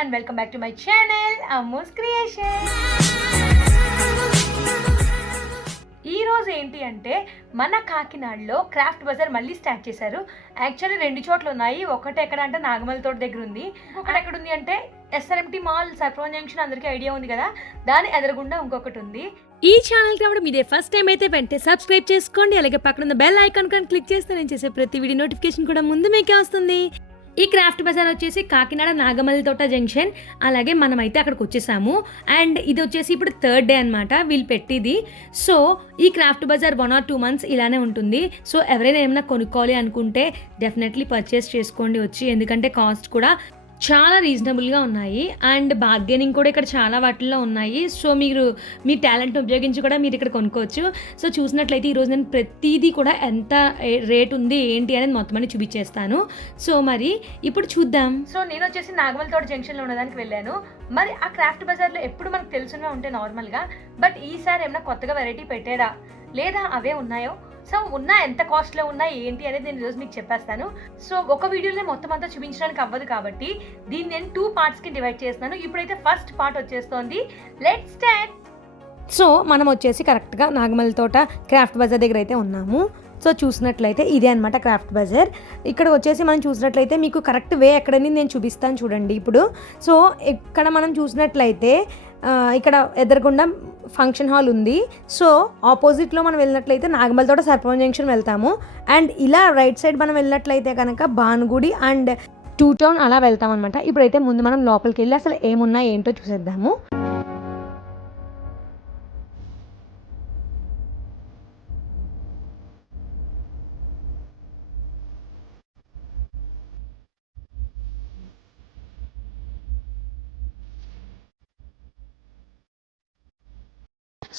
and welcome back to my channel Ammu's Creation. ఈ రోజు ఏంటి అంటే మన కాకినాడలో క్రాఫ్ట్ బజార్ మళ్ళీ స్టార్ట్ చేశారు. యాక్చువల్లీ 2 చోట్ల ఉన్నాయి. ఒకటి ఎక్కడ అంటే నాగమల్ తోట దగ్గర ఉంది, ఇంకొకటి ఎక్కడ ఉంది అంటే ఎస్ఆర్ఎంటీ మాల్ సర్ఫోన్ జంక్షన్, అందరికీ ఐడియా ఉంది కదా, దాని ఎదురుగుండా ఇంకొకటి ఉంది. ఈ ఛానల్ కాబట్టి మీదే ఫస్ట్ టైం అయితే వెంటనే సబ్స్క్రైబ్ చేసుకోండి. అలాగే పక్కన ఉన్న బెల్ ఐకాన్ కానీ క్లిక్ చేస్తే నేను చేసే ప్రతి వీడియో నోటిఫికేషన్ కూడా ముందు మీకే వస్తుంది. ఈ క్రాఫ్ట్ బజార్ వచ్చేసి కాకినాడ నాగమల్ తోట జంక్షన్. అలాగే మనమైతే అక్కడికి వచ్చేసాము. అండ్ ఇది వచ్చేసి ఇప్పుడు 3rd డే అనమాట వీళ్ళు పెట్టిది. సో ఈ క్రాఫ్ట్ బజార్ 1 or 2 months ఇలానే ఉంటుంది. సో ఎవరైనా ఏమైనా కొనుక్కోవాలి అనుకుంటే డెఫినెట్లీ పర్చేస్ చేసుకోండి వచ్చి, ఎందుకంటే కాస్ట్ కూడా చాలా రీజనబుల్గా ఉన్నాయి. అండ్ బార్గెనింగ్ కూడా ఇక్కడ చాలా వాటిల్లో ఉన్నాయి. సో మీరు మీ టాలెంట్ని ఉపయోగించి కూడా మీరు ఇక్కడ కొనుక్కోవచ్చు. సో చూసినట్లయితే ఈరోజు నేను ప్రతిదీ కూడా ఎంత రేట్ ఉంది ఏంటి అనేది మొత్తం అని చూపించేస్తాను. సో మరి ఇప్పుడు చూద్దాం. సో నేను వచ్చేసి నాగమల్ తోట జంక్షన్లో ఉన్నదానికి వెళ్ళాను. మరి ఆ క్రాఫ్ట్ బజార్లో ఎప్పుడు మనకు తెలుసునే ఉంటే నార్మల్గా, బట్ ఈసారి ఏమైనా కొత్తగా వెరైటీ పెట్టాడా లేదా అవే ఉన్నాయో, సో ఉన్న ఎంత కాస్ట్లో ఉన్నాయి ఏంటి అనేది నేను ఈరోజు మీకు చెప్పేస్తాను. సో ఒక వీడియోలో మొత్తం అంతా చూపించడానికి అవ్వదు కాబట్టి దీన్ని నేను 2 partsకి డివైడ్ చేస్తున్నాను. ఇప్పుడైతే ఫస్ట్ పార్ట్ వచ్చేస్తోంది. Let's start. సో మనం వచ్చేసి కరెక్ట్గా నాగమల్ తోట క్రాఫ్ట్ బజార్ దగ్గర అయితే ఉన్నాము. సో చూసినట్లయితే ఇదే అనమాట క్రాఫ్ట్ బజార్. ఇక్కడ వచ్చేసి మనం చూసినట్లయితే మీకు కరెక్ట్ వే ఎక్కడని నేను చూపిస్తాను చూడండి ఇప్పుడు. సో ఇక్కడ మనం చూసినట్లయితే ఇక్కడ ఎదురుగుండా ఫంక్షన్ హాల్ ఉంది. సో ఆపోజిట్లో మనం వెళ్ళినట్లయితే నాగమల్ తోట సర్పవరం జంక్షన్ వెళ్తాము. అండ్ ఇలా రైట్ సైడ్ మనం వెళ్ళినట్లయితే కనుక భానుగుడి అండ్ 2 Town అలా వెళ్తాం అనమాట. ఇప్పుడైతే ముందు మనం లోపలికి వెళ్ళి అసలు ఏమున్నా ఏంటో చూసేద్దాము.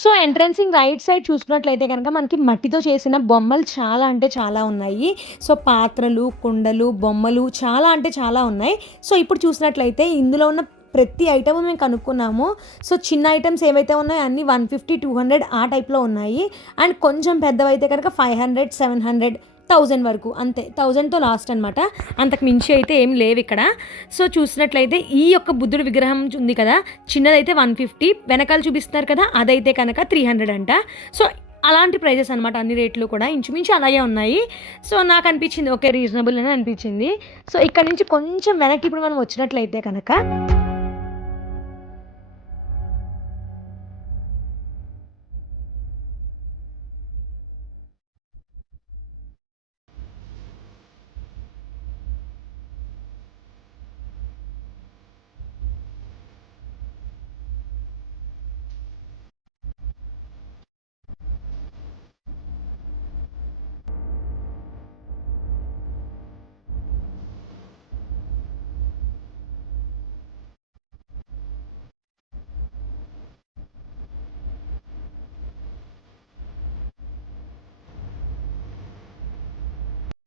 సో ఎంట్రన్సింగ్ రైట్ సైడ్ చూసుకున్నట్లయితే కనుక మనకి మట్టితో చేసిన బొమ్మలు చాలా అంటే చాలా ఉన్నాయి. సో పాత్రలు, కుండలు, బొమ్మలు చాలా అంటే చాలా ఉన్నాయి. సో ఇప్పుడు చూసినట్లయితే ఇందులో ఉన్న ప్రతి ఐటమ్ మేము కనుక్కున్నాము. సో చిన్న ఐటమ్స్ ఏవైతే ఉన్నాయో అన్నీ 150, 200 ఆ టైప్లో ఉన్నాయి. అండ్ కొంచెం పెద్దవైతే కనుక 500, 700, 1000 వరకు, అంతే. 1000తో లాస్ట్ అనమాట. అంతకు మించి అయితే ఏం లేవు ఇక్కడ. సో చూసినట్లయితే ఈ యొక్క బుద్ధుడి విగ్రహం ఉంది కదా, చిన్నదైతే 150, వెనకాల చూపిస్తున్నారు కదా అదైతే కనుక 300 అంట. సో అలాంటి ప్రైజెస్ అనమాట. అన్ని రేట్లు కూడా ఇంచుమించు అలాగే ఉన్నాయి. సో నాకు అనిపించింది ఓకే రీజనబుల్ అని అనిపించింది. సో ఇక్కడ నుంచి కొంచెం వెనక్కి ఇప్పుడు మనం వచ్చినట్లయితే కనుక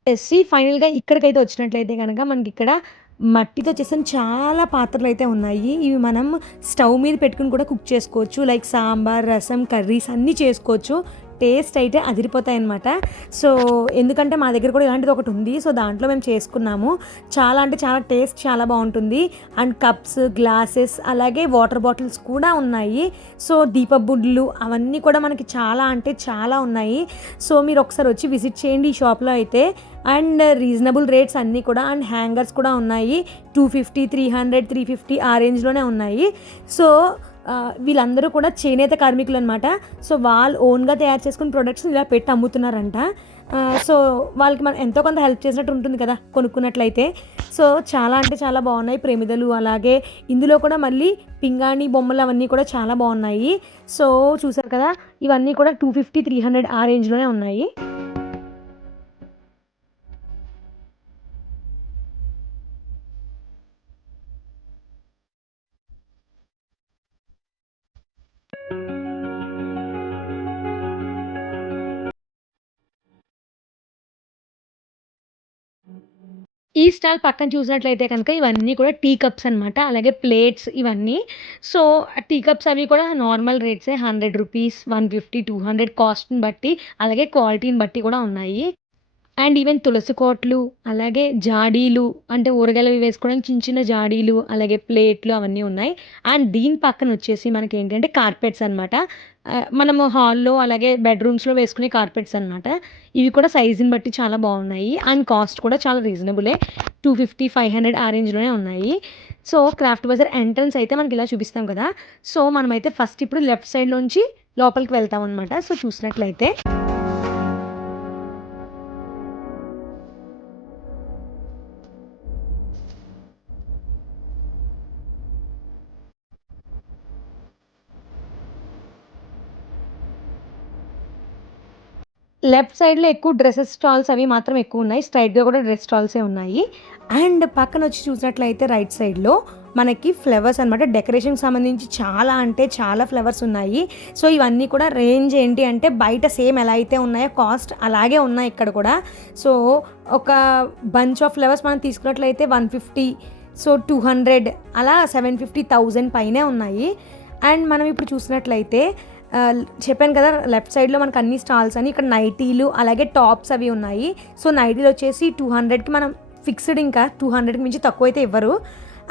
వచ్చేసి ఫైనల్గా ఇక్కడికైతే వచ్చినట్లయితే కనుక మనకి ఇక్కడ మట్టితో చేసిన చాలా పాత్రలు అయితే ఉన్నాయి. ఇవి మనం స్టవ్ మీద పెట్టుకుని కూడా కుక్ చేసుకోవచ్చు. లైక్ సాంబార్, రసం, కర్రీస్ అన్నీ చేసుకోవచ్చు. టేస్ట్ అయితే అదిరిపోతాయి అన్నమాట. సో ఎందుకంటే మా దగ్గర కూడా ఇలాంటిది ఒకటి ఉంది. సో దాంట్లో మేము చేసుకున్నాము. చాలా అంటే చాలా టేస్ట్ చాలా బాగుంటుంది. అండ్ కప్స్, గ్లాసెస్, అలాగే వాటర్ బాటిల్స్ కూడా ఉన్నాయి. సో దీపబుడ్లు అవన్నీ కూడా మనకి చాలా అంటే చాలా ఉన్నాయి. సో మీరు ఒకసారి వచ్చి విజిట్ చేయండి ఈ షాప్లో అయితే. అండ్ రీజనబుల్ రేట్స్ అన్నీ కూడా. అండ్ హ్యాంగర్స్ కూడా ఉన్నాయి. 250, 300, 350 ఆ రేంజ్లోనే ఉన్నాయి. సో వీళ్ళందరూ కూడా చేనేత కార్మికులు అనమాట. సో వాళ్ళు ఓన్గా తయారు చేసుకుని ప్రొడక్ట్స్ని ఇలా పెట్టి అమ్ముతున్నారంట. సో వాళ్ళకి మనం ఎంతో కొంత హెల్ప్ చేసినట్టు ఉంటుంది కదా కొనుక్కున్నట్లయితే. సో చాలా అంటే చాలా బాగున్నాయి ప్రమిదలు. అలాగే ఇందులో కూడా మళ్ళీ పింగాణి బొమ్మలు అవన్నీ కూడా చాలా బాగున్నాయి. సో చూసారు కదా, ఇవన్నీ కూడా 250, 300 ఆ రేంజ్లోనే ఉన్నాయి. ఈ స్టాల్ పక్కన చూసినట్లయితే కనుక ఇవన్నీ కూడా టీ కప్స్ అనమాట. అలాగే ప్లేట్స్ ఇవన్నీ. సో టీ కప్స్ అవి కూడా నార్మల్ రేట్సే. 100 రూపీస్, 150, 200 కాస్ట్ని బట్టి, అలాగే క్వాలిటీని బట్టి కూడా ఉన్నాయి. అండ్ ఈవెన్ తులసి కోట్లు, అలాగే జాడీలు అంటే ఊరగాయలవి వేసుకోవడానికి చిన్న చిన్న జాడీలు, అలాగే ప్లేట్లు అవన్నీ ఉన్నాయి. అండ్ దీని పక్కన వచ్చేసి మనకేంటంటే కార్పెట్స్ అనమాట. మనము హాల్‌లో అలాగే బెడ్‌రూమ్స్‌లో వేసుకునే కార్పెట్స్ అనమాట. ఇవి కూడా సైజుని బట్టి చాలా బాగున్నాయి. అండ్ కాస్ట్ కూడా చాలా రీజనబులే. 250, 500 ఆ రేంజ్‌లోనే ఉన్నాయి. సో, క్రాఫ్ట్ బజార్ ఎంట్రన్స్ అయితే మనకి ఇలా చూపిస్తాం కదా! సో, మనమైతే ఫస్ట్ ఇప్పుడు లెఫ్ట్ సైడ్‌లోంచి లోపలికి వెళ్తామనమాట. సో, చూసినట్లయితే లెఫ్ట్ సైడ్‌లో ఎక్కువ డ్రెసెస్ స్టాల్స్ అవి మాత్రం ఎక్కువున్నాయి. స్ట్రెయిట్‌గా కూడా డ్రెస్ స్టాల్సే ఉన్నాయి. అండ్ పక్కనొచ్చి చూసినట్లయితే రైట్ సైడ్‌లో మనకి ఫ్లవర్స్ అనమాట. డెకరేషన్‌కి సంబంధించి చాలా అంటే చాలా ఫ్లవర్స్ ఉన్నాయి. సో, ఇవన్నీ కూడా రేంజ్ ఏంటి అంటే బయట సేమ్ ఎలా అయితే ఉన్నాయో కాస్ట్ అలాగే ఉన్నాయి ఇక్కడ కూడా. సో, ఒక బంచ్ ఆఫ్ ఫ్లవర్స్ మనం తీసుకున్నట్లయితే 150, సో 200 అలా 750, 1000 పైనే ఉన్నాయి. అండ్ మనం ఇప్పుడు చూసినట్లయితే చెప్పాను కదా లెఫ్ట్ సైడ్‌లో మనకు అన్ని స్టాల్స్ అని. ఇక్కడ నైటీలు అలాగే టాప్స్ అవి ఉన్నాయి. సో, నైటీలు వచ్చేసి 200కి మనం ఫిక్స్డ్, ఇంకా 200కి మించి తక్కువ అయితే ఇవ్వరు.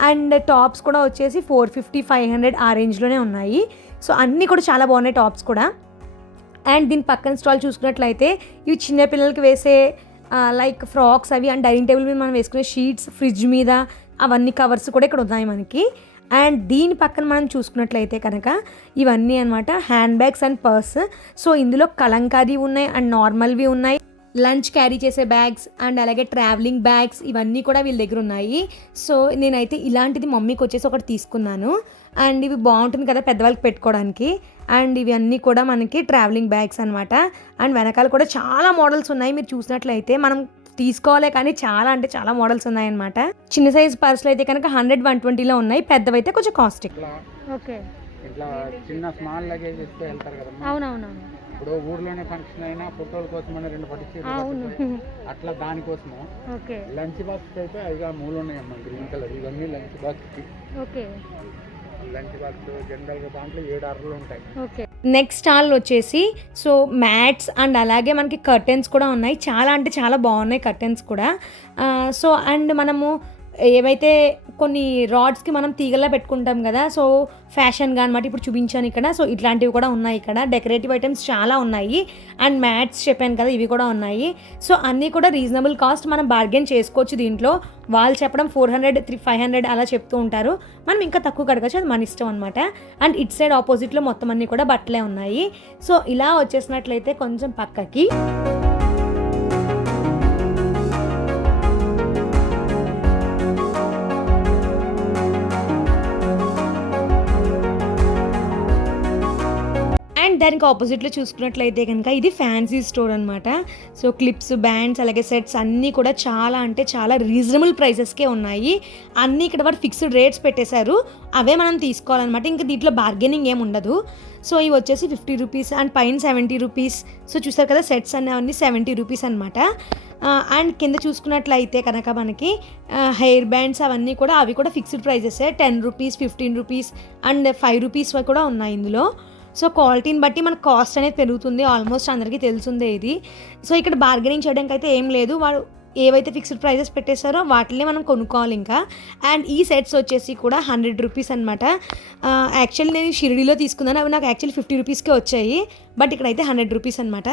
అండ్ టాప్స్ కూడా వచ్చేసి 450, 500 ఆ రేంజ్‌లోనే ఉన్నాయి. సో, అన్నీ కూడా చాలా బాగున్నాయి టాప్స్ కూడా. అండ్ దీని పక్కన స్టాల్ చూసుకున్నట్లయితే ఇవి చిన్న పిల్లలకి వేసే లైక్ ఫ్రాక్స్ అవి, అండ్ డైనింగ్ టేబుల్ మీద మనం వేసుకునే షీట్స్, ఫ్రిడ్జ్ మీద అవన్నీ కవర్స్ కూడా ఇక్కడ ఉన్నాయి మనకి. అండ్ దీని పక్కన మనం చూసుకున్నట్లయితే కనుక ఇవన్నీ అనమాట hand bags and purse. So, ఇందులో కలంకారీ ఉన్నాయి అండ్ నార్మల్వి ఉన్నాయి. లంచ్ క్యారీ చేసే బ్యాగ్స్ అండ్ అలాగే ట్రావెలింగ్ బ్యాగ్స్ ఇవన్నీ కూడా వీళ్ళ దగ్గర ఉన్నాయి. సో, నేనైతే ఇలాంటిది మమ్మీకి వచ్చేసి ఒకటి తీసుకున్నాను. అండ్ ఇవి బాగుంటుంది కదా పెద్దవాళ్ళకి పెట్టుకోవడానికి. అండ్ ఇవి అన్నీ కూడా మనకి ట్రావెలింగ్ బ్యాగ్స్ అనమాట. అండ్ వెనకాల కూడా చాలా మోడల్స్ ఉన్నాయి. మీరు చూసినట్లయితే మనం తీసుకోవాలే కానీ చాలా అంటే చాలా మోడల్స్ ఉన్నాయన్నమాట. చిన్న సైజ్ పర్సులు అయితే కనుక 100, 120లో ఉన్నాయి. పెద్దవైతే కొంచెం కాస్ట్. ఓకే. ఇట్లా చిన్న స్మాల్ లగేజ్ ఇస్తే వెళ్తారు కదమ్మా. అవునవునవును. ఇప్పుడు ఊర్లోనే ఫంక్షన్ అయినా ఫోటోల కోసం అని 2 పట్టించి అవును. అట్లా దానికోసము. ఓకే. లంచ్ బాక్స్ అయితే అదిగా 3 ఉన్నాయమ్మా గ్రీన్ కలర్. ఇవన్నీ lunch box. Okay. Lunch box జనరల్గా దాంట్లో 7 అరలు ఉంటాయి. ఓకే. నెక్స్ట్ స్టాల్ వచ్చేసి సో మ్యాట్స్ అండ్ అలాగే మనకి కర్టెన్స్ కూడా ఉన్నాయి. చాలా అంటే చాలా బాగున్నాయి కర్టెన్స్ కూడా. సో అండ్ మనము ఏవైతే కొన్ని రాడ్స్కి మనం తీగలా పెట్టుకుంటాం కదా, సో ఫ్యాషన్గా అనమాట. ఇప్పుడు చూపించాను ఇక్కడ. సో ఇట్లాంటివి కూడా ఉన్నాయి ఇక్కడ. డెకరేటివ్ ఐటమ్స్ చాలా ఉన్నాయి. అండ్ మ్యాట్స్ చెప్పాను కదా, ఇవి కూడా ఉన్నాయి. సో అన్నీ కూడా రీజనబుల్ కాస్ట్. మనం బార్గెన్ చేసుకోవచ్చు దీంట్లో. వాళ్ళు చెప్పడం 400, 500 అలా చెప్తూ ఉంటారు. మనం ఇంకా తక్కువ కడగచ్చు, అది మన ఇష్టం అనమాట. అండ్ ఇట్ సైడ్ ఆపోజిట్లో మొత్తం అన్నీ కూడా బట్టలే ఉన్నాయి. సో ఇలా వచ్చేసినట్లయితే కొంచెం పక్కకి అండ్ దానికి ఆపోజిట్లో చూసుకున్నట్లయితే కనుక ఇది ఫ్యాన్సీ స్టోర్ అనమాట. సో క్లిప్స్, బ్యాండ్స్ అలాగే సెట్స్ అన్నీ కూడా చాలా అంటే చాలా రీజనబుల్ ప్రైసెస్కే ఉన్నాయి. అన్నీ ఇక్కడ వారు ఫిక్స్డ్ రేట్స్ పెట్టేశారు. అవే మనం తీసుకోవాలన్నమాట. ఇంకా దీంట్లో బార్గెనింగ్ ఏమి ఉండదు. సో ఇవి వచ్చేసి 50 రూపీస్ అండ్ పైన 70 రూపీస్. సో చూసారు కదా సెట్స్ అన్నీ 70 రూపీస్ అనమాట. అండ్ కింద చూసుకున్నట్లయితే కనుక మనకి హెయిర్ బ్యాండ్స్ అవన్నీ కూడా అవి కూడా ఫిక్స్డ్ ప్రైజెసే. 10 రూపీస్, 15 రూపీస్ అండ్ 5 రూపీస్ కూడా ఉన్నాయి ఇందులో. సో క్వాలిటీని బట్టి మనకు కాస్ట్ అనేది పెరుగుతుంది. ఆల్మోస్ట్ అందరికీ తెలిసిందే ఇది. సో ఇక్కడ బార్గెనింగ్ చేయడానికి అయితే ఏం లేదు. వాడు ఏవైతే ఫిక్స్డ్ ప్రైజెస్ పెట్టేశారో వాటిని మనం కొనుక్కోవాలి ఇంకా. అండ్ ఈ సెట్స్ వచ్చేసి కూడా 100 రూపీస్ అనమాట. యాక్చువల్లీ నేను షిరిడీలో తీసుకున్నాను. అవి నాకు యాక్చువల్లీ 50 రూపీస్కే వచ్చాయి. బట్ ఇక్కడైతే 100 రూపీస్ అనమాట.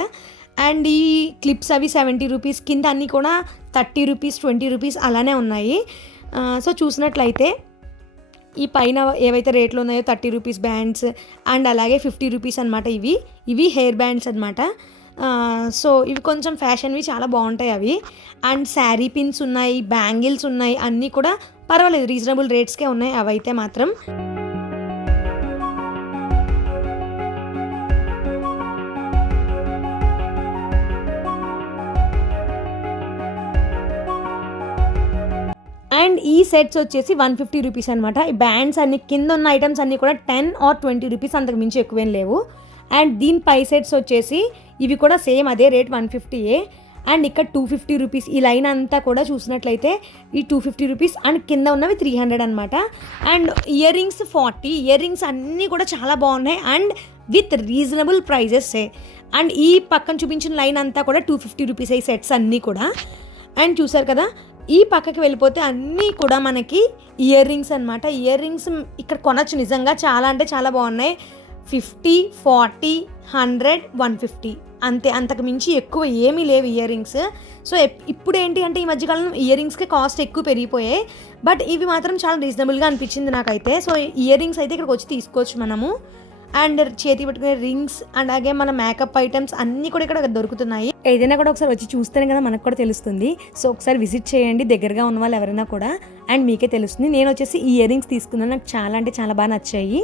అండ్ ఈ క్లిప్స్ అవి 70 రూపీస్. కింద అన్నీ కూడా 30 రూపీస్, 20 రూపీస్ అలానే ఉన్నాయి. సో చూసినట్లయితే ఈ పైన ఏవైతే రేట్లు ఉన్నాయో 30 రూపీస్ బ్యాండ్స్ అండ్ అలాగే 50 రూపీస్ అనమాట. ఇవి హెయిర్ బ్యాండ్స్ అనమాట. సో ఇవి కొంచెం ఫ్యాషన్వి, చాలా బాగుంటాయి అవి. అండ్ శారీ పిన్స్ ఉన్నాయి, బ్యాంగిల్స్ ఉన్నాయి. అన్నీ కూడా పర్వాలేదు, రీజనబుల్ రేట్స్కే ఉన్నాయి అవైతే మాత్రం. అండ్ ఈ సెట్స్ వచ్చేసి 150 రూపీస్ అనమాట. ఈ బ్యాండ్స్ అన్ని కింద ఉన్న ఐటమ్స్ అన్నీ కూడా 10 or 20 రూపీస్, అంతకు మించి ఎక్కువేం లేవు. అండ్ దీని పై సెట్స్ వచ్చేసి ఇవి కూడా సేమ్ అదే రేట్ 150. అండ్ ఇక్కడ 250 రూపీస్. ఈ లైన్ అంతా కూడా చూసినట్లయితే ఈ 250 రూపీస్ అండ్ కింద ఉన్నవి 300 అనమాట. And ear rings 40. Ear rings అన్నీ కూడా చాలా బాగున్నాయి అండ్ విత్ రీజనబుల్ ప్రైజెస్సే. అండ్ ఈ పక్కన చూపించిన లైన్ అంతా కూడా 250 రూపీస్ ఈ సెట్స్ అన్నీ కూడా. అండ్ చూసారు కదా, ఈ పక్కకి వెళ్ళిపోతే అన్నీ కూడా మనకి ఇయర్ రింగ్స్ అనమాట. ఇయర్ రింగ్స్ ఇక్కడ కొనచ్చు, నిజంగా చాలా అంటే చాలా బాగున్నాయి. 50, 40, 100, 150 అంతే, అంతకు మించి ఎక్కువ ఏమీ లేవు ఇయర్ రింగ్స్. సో ఇప్పుడు ఏంటి అంటే ఈ మధ్యకాలంలో ఇయర్ రింగ్స్కి కాస్ట్ ఎక్కువ పెరిగిపోయాయి, బట్ ఇవి మాత్రం చాలా రీజనబుల్గా అనిపించింది నాకైతే. సో ఇయర్ రింగ్స్ అయితే ఇక్కడికి వచ్చి తీసుకోవచ్చు మనము. అండ్ చేతి పెట్టుకునే రింగ్స్ అండ్ అలాగే మన మేకప్ ఐటమ్స్ అన్నీ కూడా ఇక్కడ దొరుకుతున్నాయి. ఏదైనా కూడా ఒకసారి వచ్చి చూస్తేనే కదా మనకు కూడా తెలుస్తుంది. సో ఒకసారి విజిట్ చేయండి దగ్గరగా ఉన్న వాళ్ళు ఎవరైనా కూడా, అండ్ మీకే తెలుస్తుంది. నేను వచ్చేసి ఈ ఇయర్ రింగ్స్ తీసుకున్నాను, నాకు చాలా అంటే చాలా బాగా నచ్చాయి.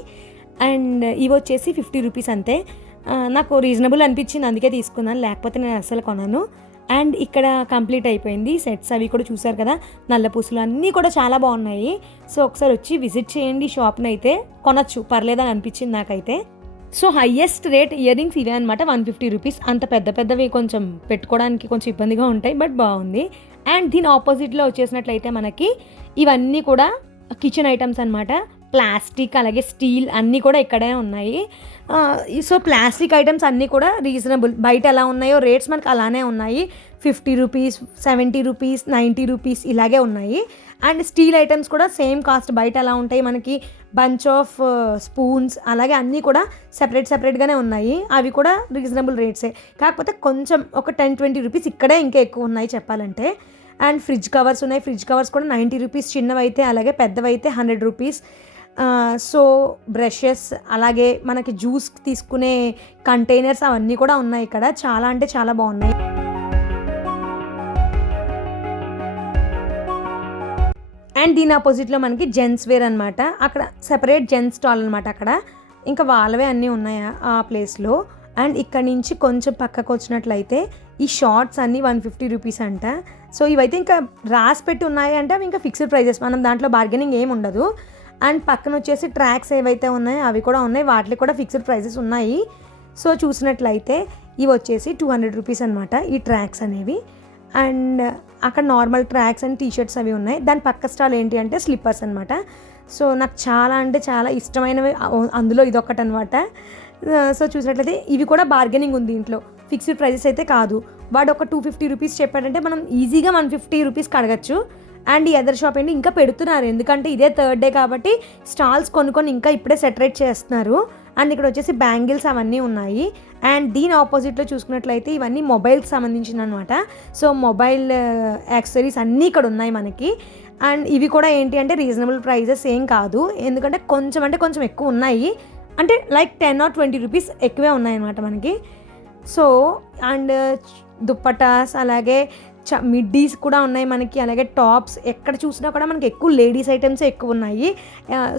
అండ్ ఇవి వచ్చేసి 50 రూపీస్ అంతే. నాకు రీజనబుల్ అనిపించింది, అందుకే తీసుకున్నాను, లేకపోతే నేను అసలు కొనాను. అండ్ ఇక్కడ కంప్లీట్ అయిపోయింది సెట్స్, అవి కూడా చూసారు కదా, నల్ల పూసలు అన్నీ కూడా చాలా బాగున్నాయి. సో ఒకసారి వచ్చి విజిట్ చేయండి షాప్ని, అయితే కొనచ్చు, పర్లేదని అనిపించింది నాకైతే. So highest rate ear rings ఇవే అనమాట, 150 రూపీస్. అంత పెద్ద పెద్దవి కొంచెం పెట్టుకోవడానికి కొంచెం ఇబ్బందిగా ఉంటాయి, బట్ బాగుంది. అండ్ దీని ఆపోజిట్లో వచ్చేసినట్లయితే మనకి ఇవన్నీ కూడా కిచెన్ ఐటమ్స్ అనమాట. ప్లాస్టిక్ అలాగే స్టీల్ అన్నీ కూడా ఇక్కడే ఉన్నాయి. సో ప్లాస్టిక్ ఐటమ్స్ అన్నీ కూడా రీజనబుల్, బయట ఎలా ఉన్నాయో రేట్స్ మనకు అలానే ఉన్నాయి. 50 రూపీస్, 70 రూపీస్, 90 రూపీస్ ఇలాగే ఉన్నాయి. అండ్ స్టీల్ ఐటమ్స్ కూడా సేమ్ కాస్ట్, బయట ఎలా ఉంటాయి మనకి బంచ్ ఆఫ్ స్పూన్స్ అలాగే అన్నీ కూడా సెపరేట్గానే ఉన్నాయి. అవి కూడా రీజనబుల్ రేట్సే, కాకపోతే కొంచెం ఒక 10-20 రూపీస్ ఇక్కడే ఇంకా ఎక్కువ ఉన్నాయి చెప్పాలంటే. అండ్ ఫ్రిడ్జ్ కవర్స్ ఉన్నాయి, ఫ్రిడ్జ్ కవర్స్ కూడా 90 రూపీస్ చిన్నవైతే, అలాగే పెద్దవైతే 100 రూపీస్. సో బ్రషెస్ అలాగే మనకి జ్యూస్ తీసుకునే కంటైనర్స్ అవన్నీ కూడా ఉన్నాయి ఇక్కడ, చాలా అంటే చాలా బాగున్నాయి. అండ్ దీని ఆపోజిట్లో మనకి జెంట్స్ వేర్ అనమాట, అక్కడ సెపరేట్ జెంట్స్ స్టాల్ అనమాట అక్కడ, ఇంకా వాళ్ళవే అన్నీ ఉన్నాయి ఆ ప్లేస్లో. అండ్ ఇక్కడ నుంచి కొంచెం పక్కకు వచ్చినట్లయితే ఈ షార్ట్స్ అన్నీ 150 రూపీస్ అంట. సో ఇవైతే ఇంకా రాసి పెట్టి ఉన్నాయి అంటే అవి ఇంకా ఫిక్స్డ్ ప్రైజెస్, మనం దాంట్లో బార్గెనింగ్ ఏమి ఉండదు. అండ్ పక్కన వచ్చేసి ట్రాక్స్ ఏవైతే ఉన్నాయో అవి కూడా ఉన్నాయి, వాటికి కూడా ఫిక్స్డ్ ప్రైజెస్ ఉన్నాయి. సో చూసినట్లయితే ఇవి వచ్చేసి 200 రూపీస్ అనమాట ఈ ట్రాక్స్ అనేవి. అండ్ అక్కడ నార్మల్ ట్రాక్స్ అండ్ టీషర్ట్స్ అవి ఉన్నాయి. దాని పక్క స్టాల్ ఏంటి అంటే స్లిప్పర్స్ అనమాట. సో నాకు చాలా అంటే చాలా ఇష్టమైనవి అందులో ఇదొక్కటి అనమాట. సో చూసినట్లయితే ఇవి కూడా బార్గెనింగ్ ఉంది ఇంట్లో, ఫిక్స్డ్ ప్రైజెస్ అయితే కాదు. వాడు ఒక 250 రూపీస్ చెప్పాడంటే మనం ఈజీగా 150 రూపీస్కి అడగచ్చు. అండ్ ఈ అదర్ షాప్ ఏంటి ఇంకా పెడుతున్నారు, ఎందుకంటే ఇదే థర్డ్ డే కాబట్టి స్టాల్స్ కొనుక్కొని ఇంకా ఇప్పుడే సెటరేట్ చేస్తున్నారు. అండ్ ఇక్కడ వచ్చేసి బ్యాంగిల్స్ అవన్నీ ఉన్నాయి. అండ్ దీని ఆపోజిట్లో చూసుకున్నట్లయితే ఇవన్నీ మొబైల్కి సంబంధించిన అనమాట. సో మొబైల్ యాక్సెసరీస్ అన్నీ ఇక్కడ ఉన్నాయి మనకి. అండ్ ఇవి కూడా ఏంటి అంటే రీజనబుల్ ప్రైజెస్ ఏం కాదు, ఎందుకంటే కొంచెం ఎక్కువ ఉన్నాయి, అంటే లైక్ 10 or 20 రూపీస్ ఎక్కువే ఉన్నాయన్నమాట మనకి. సో అండ్ దుప్పటాస్ అలాగే మిడ్డీస్ కూడా ఉన్నాయి మనకి, అలాగే టాప్స్, ఎక్కడ చూసినా కూడా మనకి ఎక్కువ లేడీస్ ఐటమ్స్ ఎక్కువ ఉన్నాయి.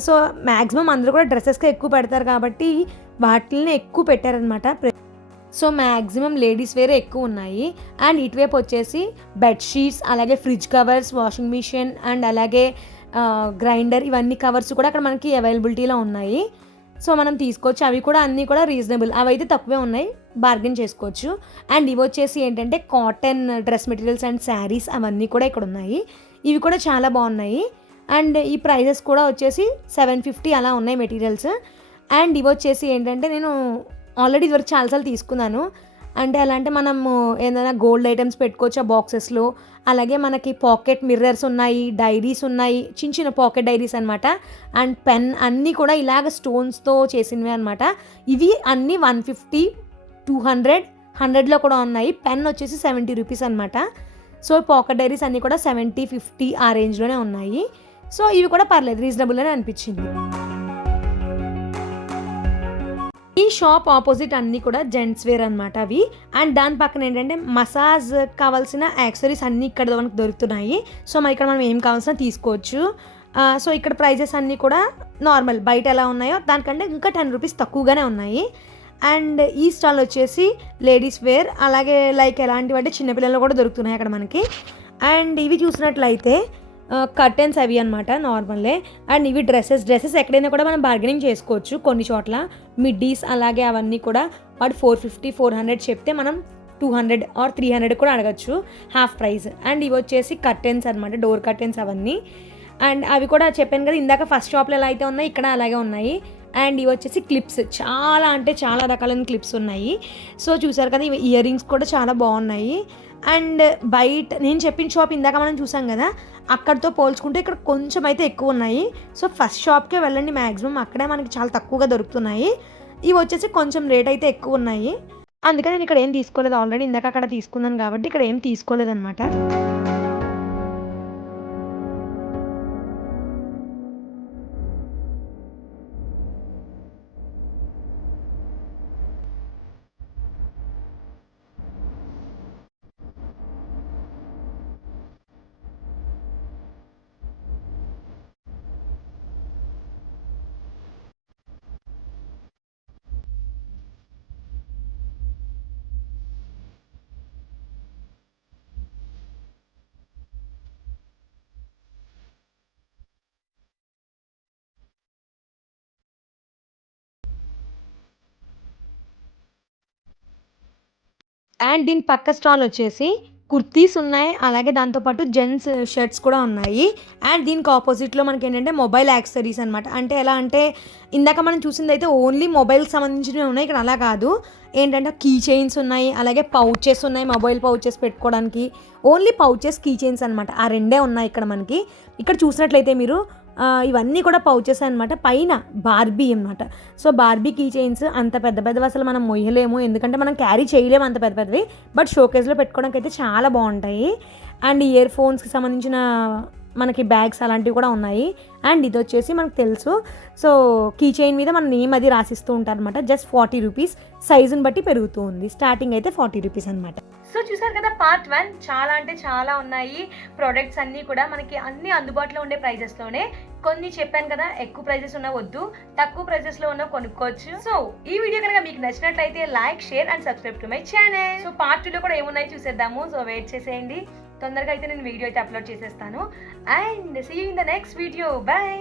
సో మ్యాక్సిమం అందరూ కూడా డ్రెస్సెస్కే ఎక్కువ పెడతారు కాబట్టి వాటిని ఎక్కువ పెట్టారనమాట. సో మ్యాక్సిమం లేడీస్ వేరే ఎక్కువ ఉన్నాయి. అండ్ ఇటువైపు వచ్చేసి బెడ్షీట్స్ అలాగే fridge covers, washing machine and అలాగే గ్రైండర్, ఇవన్నీ కవర్స్ కూడా అక్కడ మనకి అవైలబిలిటీలో ఉన్నాయి. సో మనం తీసుకోవచ్చు, అవి కూడా అన్నీ కూడా రీజనబుల్, అవి అయితే తక్కువే ఉన్నాయి, బార్గెన్ చేసుకోవచ్చు. అండ్ ఇవి వచ్చేసి ఏంటంటే cotton dress materials and saris అవన్నీ కూడా ఇక్కడ ఉన్నాయి, ఇవి కూడా చాలా బాగున్నాయి. అండ్ ఈ ప్రైజెస్ కూడా వచ్చేసి 750 అలా ఉన్నాయి మెటీరియల్స్. అండ్ ఇవి వచ్చేసి ఏంటంటే నేను ఆల్రెడీ ఇదివరకు చాలాసార్లు తీసుకున్నాను. అంటే ఎలా అంటే మనము ఏదైనా గోల్డ్ ఐటమ్స్ పెట్టుకోవచ్చు ఆ బాక్సెస్లో, అలాగే మనకి పాకెట్ మిర్రర్స్ ఉన్నాయి, డైరీస్ ఉన్నాయి, చిన్న పాకెట్ డైరీస్ అనమాట. అండ్ పెన్ అన్నీ కూడా ఇలాగ స్టోన్స్తో చేసినవి అనమాట. ఇవి అన్నీ 150, 200, 100లో కూడా ఉన్నాయి. పెన్ వచ్చేసి 70 రూపీస్ అనమాట. సో పాకెట్ డైరీస్ అన్నీ కూడా 70, 50 ఆ రేంజ్లోనే ఉన్నాయి. సో ఇవి కూడా పర్లేదు, రీజనబుల్ అని అనిపించింది. ఈ షాప్ ఆపోజిట్ అన్నీ కూడా జెంట్స్ వేర్ అనమాట అవి. అండ్ దాని పక్కన ఏంటంటే మసాజ్ కావాల్సిన యాక్సెసరీస్ అన్నీ ఇక్కడ మనకు దొరుకుతున్నాయి. సో మరి ఇక్కడ మనం ఏం కావాల్సిన తీసుకోవచ్చు. సో ఇక్కడ ప్రైజెస్ అన్నీ కూడా నార్మల్, బయట ఎలా ఉన్నాయో దానికంటే ఇంకా 10 రూపీస్ తక్కువగానే ఉన్నాయి. అండ్ ఈ స్టాల్ వచ్చేసి లేడీస్ వేర్, అలాగే లైక్ ఎలాంటివి అంటే చిన్నపిల్లలు కూడా దొరుకుతున్నాయి అక్కడ మనకి. అండ్ ఇవి చూసినట్లయితే కర్టెన్స్ అవి అనమాట నార్మల్లే. అండ్ ఇవి డ్రెస్సెస్ ఎక్కడైనా కూడా మనం బార్గెనింగ్ చేసుకోవచ్చు కొన్ని చోట్ల. మిడ్డీస్ అలాగే అవన్నీ కూడా వాడు 450, 400 చెప్తే మనం 200 or 300 కూడా అడగచ్చు, హాఫ్ ప్రైస్. అండ్ ఇవి వచ్చేసి కర్టెన్స్ అనమాట, డోర్ కర్టెన్స్ అవన్నీ. అండ్ అవి కూడా చెప్పాను కదా ఇందాక ఫస్ట్ షాప్లో ఎలా అయితే ఉన్నాయి ఇక్కడ అలాగే ఉన్నాయి. అండ్ ఇవి వచ్చేసి క్లిప్స్, చాలా అంటే చాలా రకాలైన క్లిప్స్ ఉన్నాయి. సో చూసారు కదా, ఇవి ఇయర్ రింగ్స్ కూడా చాలా బాగున్నాయి. అండ్ బయట నేను చెప్పిన షాప్ ఇందాక మనం చూసాం కదా, అక్కడితో పోల్చుకుంటే ఇక్కడ కొంచెం అయితే ఎక్కువ ఉన్నాయి. సో ఫస్ట్ షాప్కే వెళ్ళండి, మ్యాక్సిమం అక్కడే మనకి చాలా తక్కువగా దొరుకుతున్నాయి. ఇవి వచ్చేసి కొంచెం రేట్ అయితే ఎక్కువ ఉన్నాయి. అందుకని నేను ఇక్కడ ఏం తీసుకోలేదు, ఆల్రెడీ ఇందాక అక్కడ తీసుకున్నాను కాబట్టి ఇక్కడ ఏం తీసుకోలేదన్నమాట. అండ్ దీని పక్క స్టాల్ వచ్చేసి కుర్తీస్ ఉన్నాయి, అలాగే దాంతోపాటు జెంట్స్ షర్ట్స్ కూడా ఉన్నాయి. అండ్ దీనికి ఆపోజిట్లో మనకి ఏంటంటే మొబైల్ యాక్సెసరీస్ అనమాట. అంటే ఎలా అంటే ఇందాక మనం చూసింది అయితే ఓన్లీ మొబైల్కి సంబంధించినవి ఉన్నాయి, ఇక్కడ అలా కాదు. ఏంటంటే కీ చైన్స్ ఉన్నాయి, అలాగే పౌచెస్ ఉన్నాయి, మొబైల్ పౌచెస్ పెట్టుకోవడానికి. ఓన్లీ పౌచెస్, కీ చైన్స్ అనమాట, ఆ రెండే ఉన్నాయి ఇక్కడ మనకి. ఇక్కడ చూసినట్లయితే మీరు ఇవన్నీ కూడా పౌచెస్ అనమాట. పైన బార్బీ అనమాట. సో బార్బీ కీ చైన్స్ అంత పెద్ద పెద్దవి అసలు మనం మొయ్యలేము, ఎందుకంటే మనం క్యారీ చేయలేము అంత పెద్ద పెద్దవి. బట్ షోకేస్లో పెట్టుకోవడానికి అయితే చాలా బాగుంటాయి. అండ్ ఇయర్ ఫోన్స్కి సంబంధించిన మనకి బ్యాగ్స్ అలాంటివి కూడా ఉన్నాయి. అండ్ ఇది వచ్చేసి మనకు తెలుసు, సో కీ చైన్ మీద మన నేమ్ అది రాసిస్తూ ఉంటారు అనమాట. జస్ట్ 40 రూపీస్, సైజుని బట్టి పెరుగుతూ ఉంది. స్టార్టింగ్ అయితే 40 రూపీస్ అనమాట. సో చూసారు కదా పార్ట్ 1, చాలా అంటే చాలా ఉన్నాయి ప్రోడక్ట్స్ అన్నీ కూడా మనకి అన్ని అందుబాటులో ఉండే ప్రైజెస్లోనే. కొన్ని చెప్పాను కదా, ఎక్కువ ప్రైజెస్ ఉన్న వద్దు, తక్కువ ప్రైజెస్లో ఉన్న కొనుక్కోవచ్చు. సో ఈ వీడియో కనుక మీకు నచ్చినట్లయితే like, share and subscribe to my channel. So part 2లో కూడా ఏమున్నాయి చూసేద్దాము. సో వెయిట్ చేసేయండి, తొందరగా అయితే నేను వీడియో అయితే అప్లోడ్ చేసేస్తాను. And see you in the next video. By.